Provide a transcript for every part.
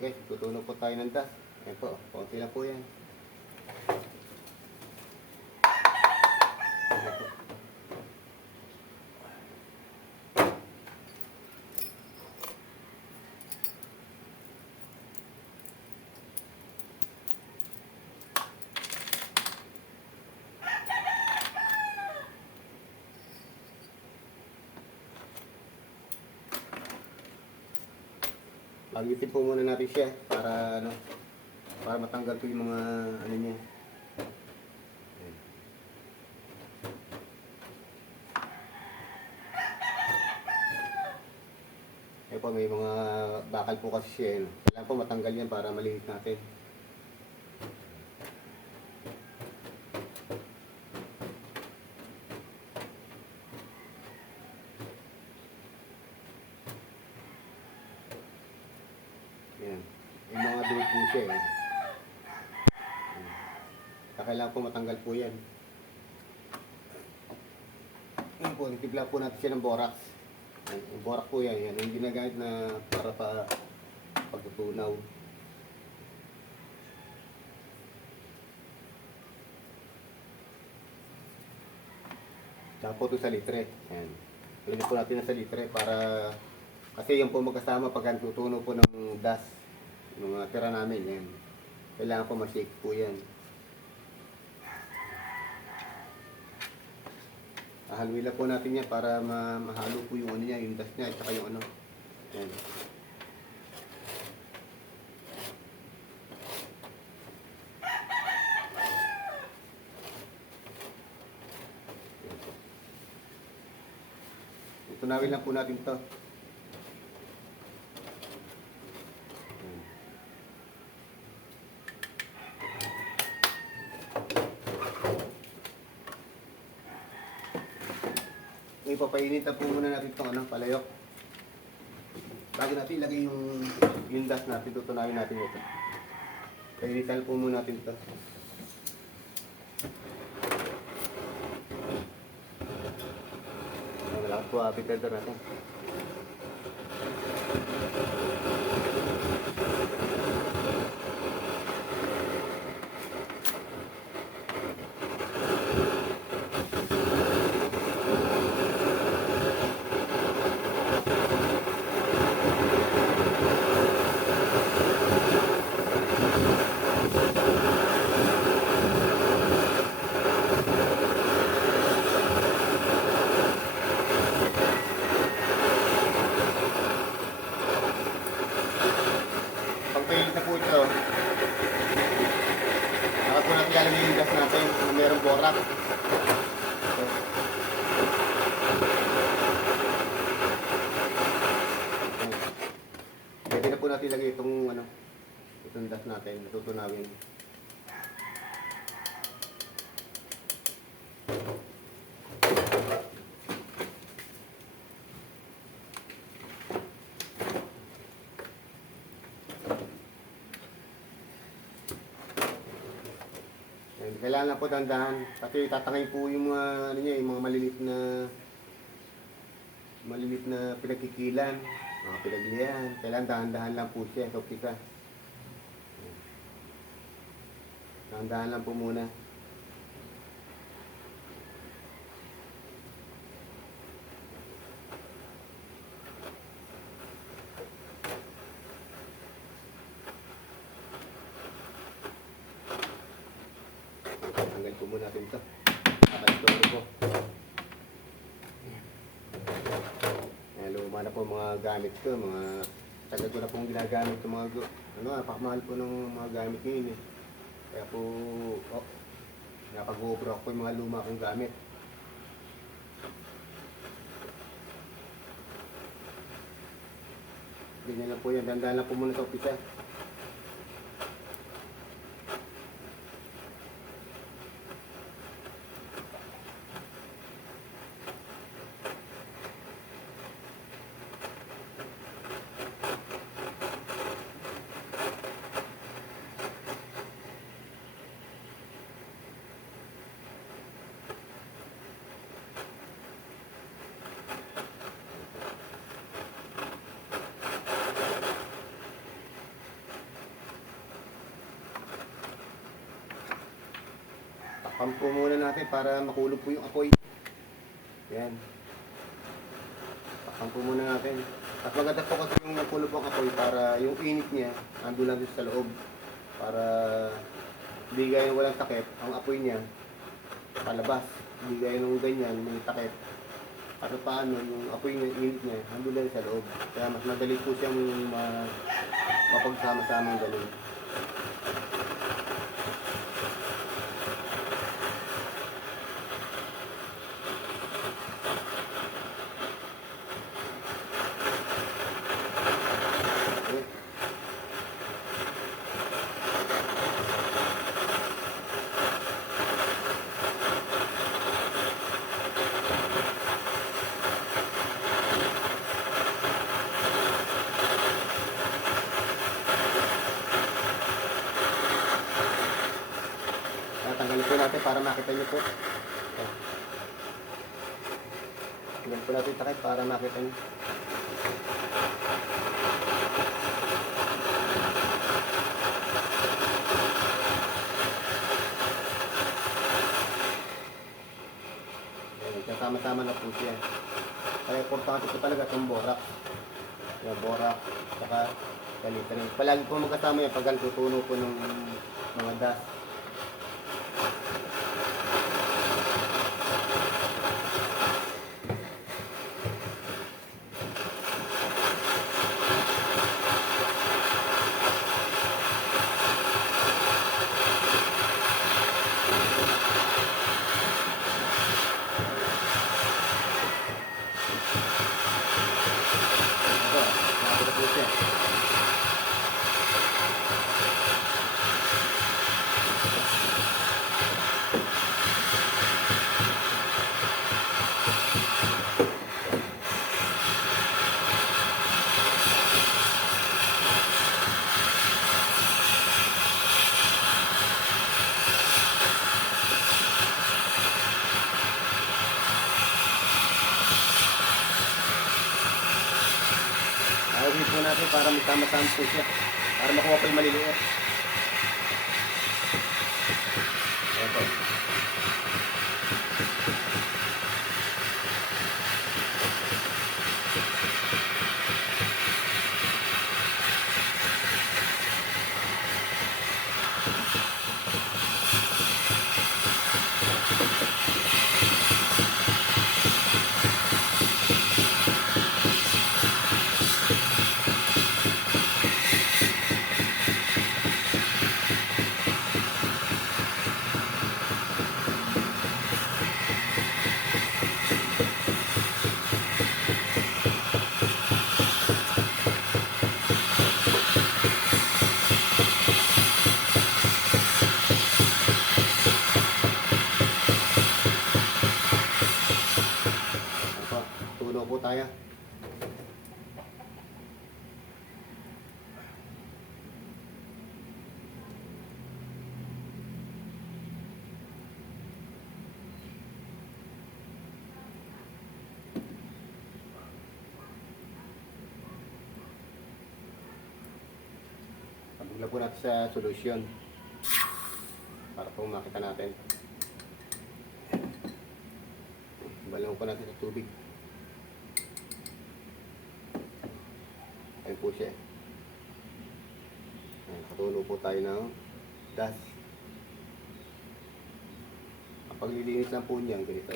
guys, tutunog po tayo ng dust. Ayan po, konti lang po yan. Ayan po. Pagitin po muna natin siya para ano, para matanggal ko yung mga ano niya. Ayan po, may mga bakal po kasi siya. Ano. Kailangan po matanggal yan para maliit natin. Yan. Yung mga dulo po siya eh. Kailangan po matanggal po yan. Yan po, nagtibla po natin siya ng borax. Yung borax po yan, yan. Yung ginagamit na para pa pagtutunaw. Tsaka po ito sa litre. Yan. Pwede po natin na sa litre para kasi yung po magkasama pag tutunaw po ng dust. Yung mga tira namin, yan. Kailangan po ma-shake po yan. Haluin po natin yan para mahalo po yung ano niya, yung dust niya, at saka yung ano. Yan. Tunawin lang po natin ito. Ipapainitan po muna natin itong ano, palayok. Bago natin ilagay yung dust natin, tutunawin natin ito. Painitan po muna natin ito. Malakas po apitator natin. Pagpainit na po ito, saka po natin lalagay yung gas natin na mayroong borax. Pwede na po natin ilagay itong ano, itong gas natin, natutunawin. Kailangan lang po dandahan kasi tatangay po yung mga ano niya, yung mga maliliit na pinagkikilan, mga pinaglihan. Kailangan dahan-dahan lang po siya sa optika. Dahan-dahan lang po muna. Tanggal po muna natin ito. Nakastoro po. Ayan, luma na po mga gamit ko. Tagal ko na pong ginagamit yung mga ano, napakamahal po ng mga gamit ngayon eh. Kaya po, napag-overlock po yung mga luma kong gamit. Ganyan lang po yan. Dandahan lang po muna sa opisa. Takpan po muna natin para makulog po yung apoy. Yan. Takpan po muna natin. At maganda po kasi yung makulog ang apoy para yung init niya ando lang sa loob. Para hindi gaya walang takip, ang apoy niya palabas. Hindi gaya nung ganyan, may takip. Para paano yung apoy niya, init niya, ando lang sa loob. Kaya mas madali po siyang mapagsama-sama ng ganun. Tanggalin po natin para makita nyo po. Tanggalin po natin takip para makita nyo. Kasama-sama na po siya. Kaya importante po talaga itong borak. Yung borak, saka kalitrin. Palagi po magkasama yan pag tutuno po ng mga dust. Ayusin po natin para magtama-tama po siya. Para makuha po yung maliliit. Ayan po. Tulo po tayo. Pagla po natin sa solusyon para po makita natin. Balong po natin sa tubig. Ayun po siya. Katulo po tayo ng dust. Ang paglilinis lang po niyan, ganito.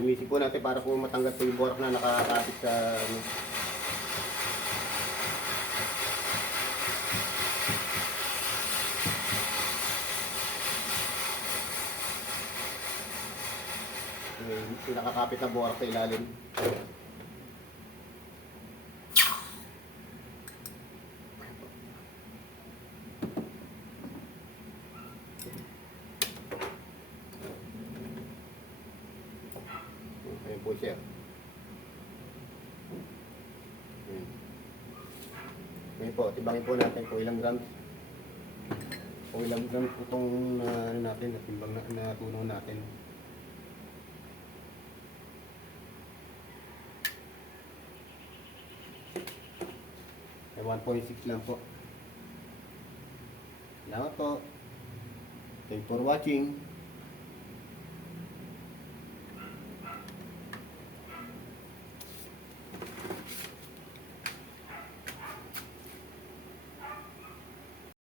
Linisin po natin para po matanggal po yung borak na nakakapit sa yung nakakapit na borak sa ilalim. Ayan po siya. Ngayon po, tibangin po natin kung ilang grams. Kung ilang grams po itong ano natin, timbang na tunaw natin. Ay 1.6 lang po. Salamat po. Thank you for watching.